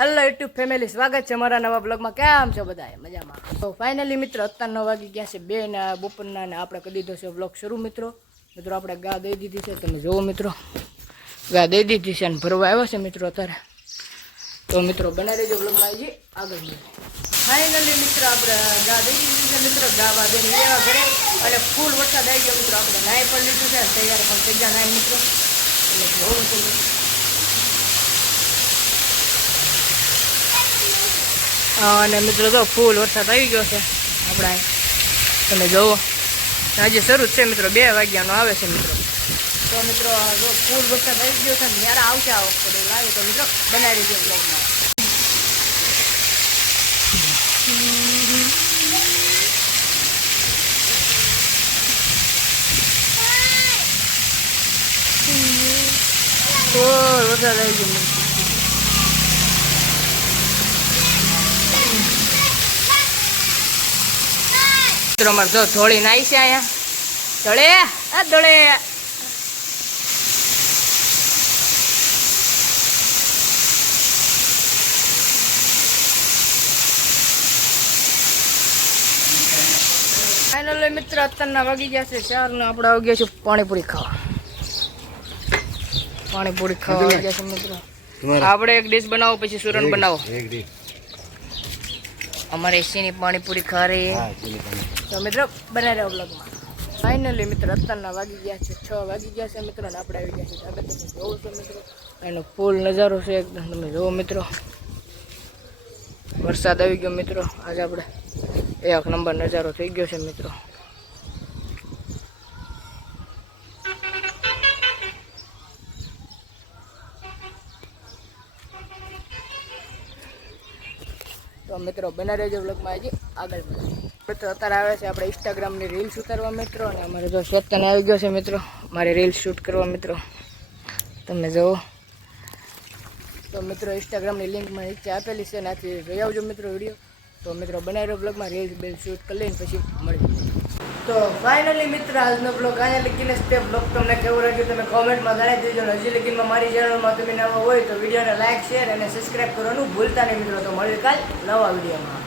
Hello YouTube family, સ્વાગત છે મારા નવા બ્લોગમાં. કેમ છો બધા? મજામાં? તો ફાઇનલી મિત્રો અત્યારે 9 વાગી ગયા છે, 2 ને બપોરના, ને આપણે કરી દીધો છે બ્લોગ શરૂ. મિત્રો આપણે ગા દઈ દીધી છે, તમે જુઓ મિત્રો, ગા દઈ દીધી છે અને ભરવા આવ્યો છે મિત્રો અત્યારે. તો મિત્રો બનાવી દેજો બ્લોગમાં, આવી આગળ. ફાઇનલી મિત્રો આપણે ગા દઈ દીધી છે મિત્રો, ગા બા દઈને લેવા ઘરે, અને ફૂલ વરસાદ આવી ગયો મિત્રો. આપણે નાઈ પણ લીધું છે, તૈયાર પણ થઈ ગયા નાઈ મિત્રો. એટલે જોવું છે અને મિત્રો તો ફૂલ વરસાદ આવી ગયો છે આપણા, તમે જુઓ આજે શરૂ જ છે મિત્રો, 2 વાગ્યાનો આવે છે મિત્રો. તો મિત્રો જો ફૂલ વરસાદ આવી ગયો છે, ત્યારે આવશે આ વખતે લાગે તો મિત્રો બનાવી દેજો બ્લોગમાં. ફૂલ વરસાદ આવી ગયો. અમારે જો ધોળી નાઈ છે અહીંયા, ધોળે આ ધોળે. ફાઇનલી મિત્ર અત્યારના વાગી ગયા છે 4 ને આપણે આવી ગયા છે પાણીપુરી ખાવા. પાણીપુરી ખાવા આવી ગયા છે મિત્રો. આપણે એક ડીશ બનાવો, પછી સુરણ બનાવો. અમારે એસીની પાણીપુરી ખા રહી તો મિત્રો બનાવી રહ્યો બ્લોગમાં. ફાઇનલી મિત્રો અત્યારના વાગી ગયા છે 6 વાગી ગયા છે મિત્રો, અને આપણે આવી ગયા છે ધાબે. તમે જોવો છો મિત્રો, એનો ફૂલ નજારો છે એકદમ, તમે જુઓ મિત્રો. વરસાદ આવી ગયો મિત્રો, આજે આપણે 1 નંબર નજારો થઈ ગયો છે મિત્રો. તો મિત્રો બના રહેજો બ્લોગમાં, હજી આગળ મિત્રો. અત્યારે આવે છે આપણે ઇન્સ્ટાગ્રામની રીલ્સ ઉતારવા મિત્રો, અને અમારે જો શેતન આવી ગયો છે મિત્રો મારે રીલ્સ શૂટ કરવા મિત્રો, તમે જુઓ. તો મિત્રો ઇન્સ્ટાગ્રામની લિંકમાં નીચે આપેલી છે, નાથી જોઈ આવજો મિત્રો વિડીયો. તો મિત્રો બનાવી રહ્યો બ્લોગમાં, રીલ્સ બેલ શૂટ કરી લઈને પછી મળી. તો ફાઇનલી મિત્ર આજનો બ્લોગ અહીંયા લગીને તે બ્લોગ તમને કેવું લાગ્યું તમે કોમેન્ટમાં જણાવી દેજો. અને હજી લગીનમાં મારી ચેનલમાં તમે નવા હોય તો વિડીયોને લાઇક, શેર અને સબસ્ક્રાઈબ કરવાનું ભૂલતા નહીં મિત્રો. તો મળીએ કાલ નવા વિડીયોમાં.